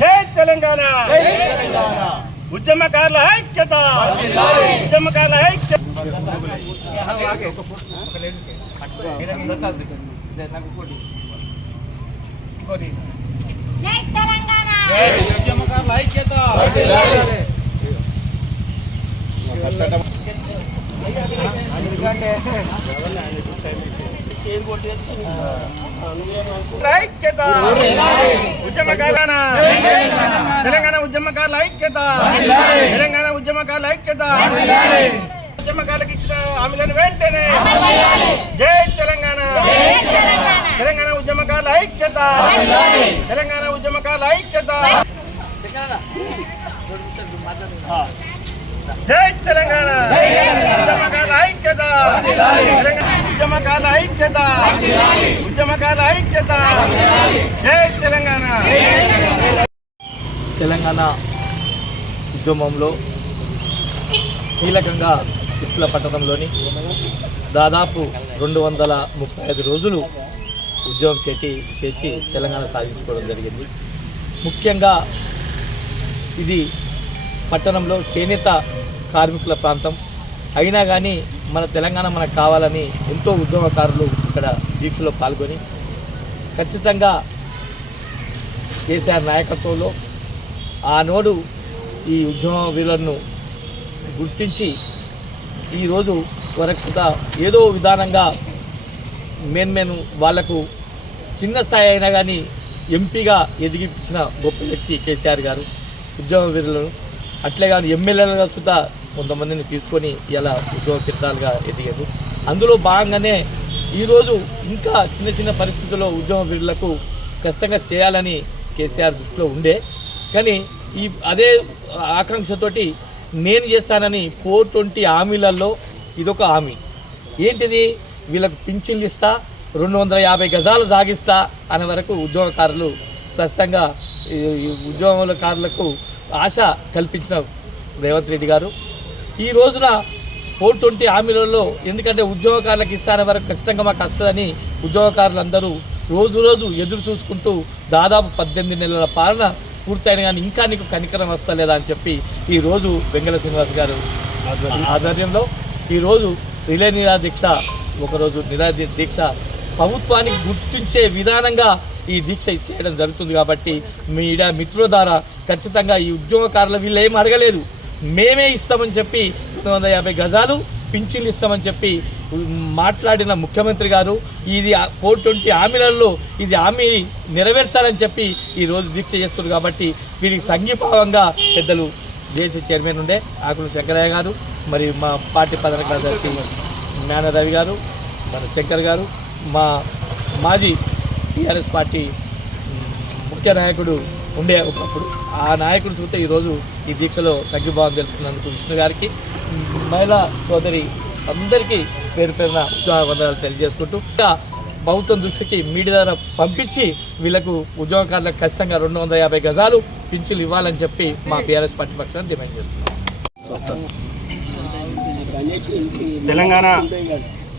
జై తెలంగాణ, ఉద్యమకారుల ఐక్యత, ఉద్యమకారుల ఐక్యత. జై తెలంగాణ, ఉద్యమకారుల ఐక్యత. ఐక్యత, ఉద్యమకారుల తెలంగాణ, ఉద్యమకారుల ఐక్యత, తెలంగాణ ఉద్యమకారుల ఐక్యత. ఉద్యమకారులకు ఇచ్చిన హామీలను వెంటనే జై తెలంగాణ, తెలంగాణ ఉద్యమకారుల ఐక్యత, తెలంగాణ ఉద్యమకారుల ఐక్యత. జై తెలంగాణ, ఉద్యమకారుల ఐక్యత, ఉద్యమకారుల ఐక్యత, ఉద్యమకారుల ఐక్యత. జై తెలంగాణ. తెలంగాణ ఉద్యమంలో కీలకంగా ఇట్ల పట్టణంలోని దాదాపు 235 రోజులు ఉద్యమం చేసి తెలంగాణ సాధించుకోవడం జరిగింది. ముఖ్యంగా ఇది పట్టణంలో చేనేత కార్మికుల ప్రాంతం అయినా కానీ మన తెలంగాణ మనకు కావాలని ఎంతో ఉద్యమకారులు ఇక్కడ దీక్షలో పాల్గొని ఖచ్చితంగా కేసీఆర్ నాయకత్వంలో ఆనాడు ఈ ఉద్యమ వీరులను గుర్తించి ఈరోజు వరకు ఏదో విధానంగా మెయిన్ వాళ్లకు చిన్న స్థాయి అయినా కానీ ఎంపీగా ఎదిగించిన గొప్ప వ్యక్తి కేసీఆర్ గారు. ఉద్యమ వీరులను అట్లే కానీ ఎమ్మెల్యేలుగా సుతా కొంతమందిని తీసుకొని ఇలా ఉద్యమ తీర్థాలుగా ఎదిగారు. అందులో భాగంగానే ఈరోజు ఇంకా చిన్న పరిస్థితుల్లో ఉద్యమ వీరులకు ఖచ్చితంగా చేయాలని కేసీఆర్ దృష్టిలో ఉండే, కానీ అదే ఆకాంక్షతోటి నేను చేస్తానని 420 హామీలలో ఇదొక హామీ. ఏంటిది? వీళ్ళకు పింఛన్లు ఇస్తా, 250 గజాలు సాగిస్తా అనే వరకు ఉద్యమకారులు స్పష్టంగా ఉద్యమకారులకు ఆశ కల్పించిన రేవంత్ రెడ్డి గారు ఈ రోజున 420 హామీలలో, ఎందుకంటే ఉద్యోగకారులకు ఇస్తానే వరకు ఖచ్చితంగా మాకు వస్తుందని ఉద్యోగకారులందరూ రోజు ఎదురు చూసుకుంటూ దాదాపు 18 నెలల పాలన పూర్తయిన కానీ ఇంకా నీకు కనికరం వస్తలేదా అని చెప్పి ఈరోజు వెంగళ శ్రీనివాస్ గారు ఆధ్వర్యంలో ఈరోజు రిలే నిరాదీక్ష, ఒకరోజు నిరాదీక్ష ప్రభుత్వానికి గుర్తించే విధానంగా ఈ దీక్ష చేయడం జరుగుతుంది. కాబట్టి మీడియా మిత్రుల ద్వారా ఖచ్చితంగా ఈ ఉద్యమకారులు వీళ్ళు ఏం అడగలేదు, మేమే ఇస్తామని చెప్పి 250 గజాలు పింఛన్లు ఇస్తామని చెప్పి మాట్లాడిన ముఖ్యమంత్రి గారు ఇది 420 హామీలలో ఇది హామీ నెరవేర్చాలని చెప్పి ఈరోజు దీక్ష చేస్తున్నారు. కాబట్టి వీరికి సంఘీభావంగా పెద్దలు జేఏసీ చైర్మన్ ఉండే ఆకుల శంకరయ్య గారు, మరి మా పార్టీ ప్రధాన కార్యదర్శి జ్ఞాన రవి గారు, మన శంకర్ గారు, మా మాజీ టీఆర్ఎస్ పార్టీ ముఖ్య నాయకుడు ఉండే ఒకప్పుడు ఆ నాయకుడు చూస్తే ఈరోజు ఈ దీక్షలో సంఘీభావం తెలుపుతున్నందుకు విష్ణు గారికి, మహిళా సోదరి అందరికీ పేరు పేరున వందనాలు తెలియజేసుకుంటూ ప్రభుత్వం దృష్టికి మీడియా ద్వారా పంపించి వీళ్లకు ఉద్యోగకారులకు ఖచ్చితంగా 250 గజాలు పింఛన్లు ఇవ్వాలని చెప్పి మా బీఆర్ఎస్ పార్టీ పక్షాన్ని డిమాండ్ చేస్తున్నాం. తెలంగాణ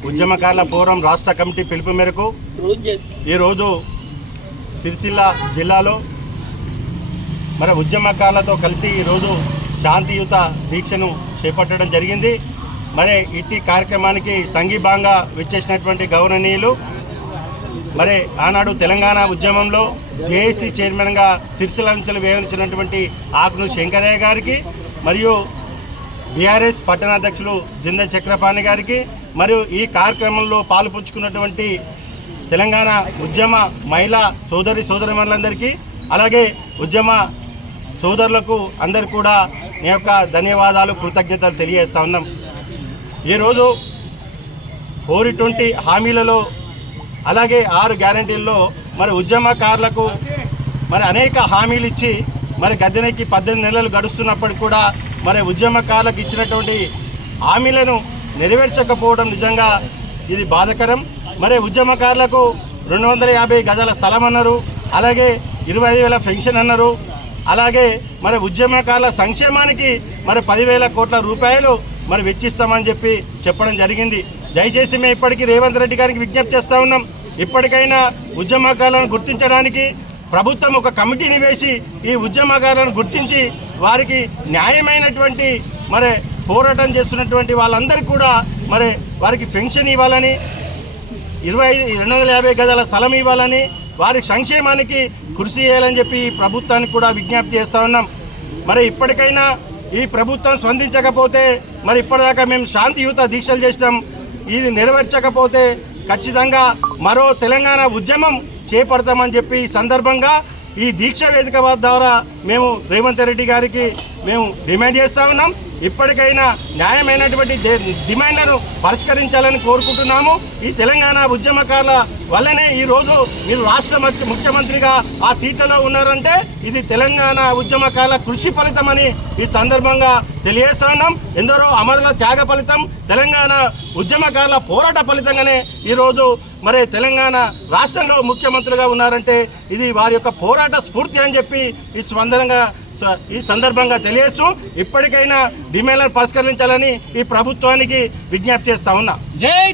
ఉద్యమకారుల ఫోరం రాష్ట్ర కమిటీ పిలుపు మేరకు ఈరోజు సిరిసిల్ల జిల్లాలో మరి ఉద్యమకారులతో కలిసి ఈరోజు శాంతియుత దీక్షను చేపట్టడం జరిగింది. మరి ఇట్టి కార్యక్రమానికి సంఘీభావంగా విచ్చేసినటువంటి గౌరవనీయులు మరి ఆనాడు తెలంగాణ ఉద్యమంలో జేఏసీ చైర్మన్గా సిరిసిల్ల నుంచి వ్యవహరించినటువంటి ఆకును శంకరయ్య గారికి, మరియు బీఆర్ఎస్ పట్టణాధ్యక్షులు జింద చక్రపాణి గారికి, మరియు ఈ కార్యక్రమంలో పాలుపంచుకున్నటువంటి తెలంగాణ ఉద్యమ మహిళా సోదరిమణులందరికీ, అలాగే ఉద్యమ సోదరులకు అందరు కూడా మీ యొక్క ధన్యవాదాలు, కృతజ్ఞతలు తెలియజేస్తా ఉన్నాం. ఈరోజు 420 హామీలలో అలాగే 6 గ్యారంటీల్లో మరి ఉద్యమకారులకు మరి అనేక హామీలు ఇచ్చి మరి గద్దెనెక్కి 18 నెలలు గడుస్తున్నప్పటికీ కూడా మరి ఉద్యమకారులకు ఇచ్చినటువంటి హామీలను నెరవేర్చకపోవడం నిజంగా ఇది బాధాకరం. మరి ఉద్యమకారులకు 250 గజాల స్థలం అన్నారు, అలాగే 25,000 పెన్షన్ అన్నారు, అలాగే మరి ఉద్యమకారుల సంక్షేమానికి మరి 10,000 కోట్ల రూపాయలు మరి వెచ్చిస్తామని చెప్పి చెప్పడం జరిగింది. దయచేసి మేము ఇప్పటికీ రేవంత్ రెడ్డి గారికి విజ్ఞప్తి చేస్తూ ఉన్నాం, ఇప్పటికైనా ఉద్యమకారులను గుర్తించడానికి ప్రభుత్వం ఒక కమిటీని వేసి ఈ ఉద్యమకారులను గుర్తించి వారికి న్యాయమైనటువంటి మరి పోరాటం చేస్తున్నటువంటి వాళ్ళందరికీ కూడా మరి వారికి పెన్షన్ ఇవ్వాలని 250 గజాల స్థలం ఇవ్వాలని వారి సంక్షేమానికి కృషి చేయాలని చెప్పి ఈ ప్రభుత్వానికి కూడా విజ్ఞప్తి చేస్తూ ఉన్నాం. మరి ఇప్పటికైనా ఈ ప్రభుత్వం స్పందించకపోతే మరి ఇప్పటిదాకా మేము శాంతియుత దీక్షలు చేసినాం, ఇది నెరవేర్చకపోతే ఖచ్చితంగా మరో తెలంగాణ ఉద్యమం చేపడతామని చెప్పి ఈ సందర్భంగా ఈ దీక్ష వేదిక ద్వారా మేము రేవంత్ రెడ్డి గారికి మేము డిమాండ్ చేస్తూ ఉన్నాం. ఇప్పటికైనా న్యాయమైనటువంటి డిమాండ్లను పరిష్కరించాలని కోరుకుంటున్నాము. ఈ తెలంగాణ ఉద్యమకారుల వల్లనే ఈరోజు మీరు రాష్ట్ర ముఖ్యమంత్రిగా ఆ సీట్లలో ఉన్నారంటే ఇది తెలంగాణ ఉద్యమకారుల కృషి ఫలితమని ఈ సందర్భంగా తెలియజేస్తున్నాం. ఎందరో అమరుల త్యాగ ఫలితం, తెలంగాణ ఉద్యమకారుల పోరాట ఫలితంగానే ఈరోజు మరి తెలంగాణ రాష్ట్రంలో ముఖ్యమంత్రిగా ఉన్నారంటే ఇది వారి యొక్క పోరాట స్ఫూర్తి అని చెప్పి ఈ సందర్భంగా తెలియజేస్తూ ఇప్పటికైనా డిమాండ్లను పరిష్కరించాలని ఈ ప్రభుత్వానికి విజ్ఞప్తి చేస్తా ఉన్నా. జై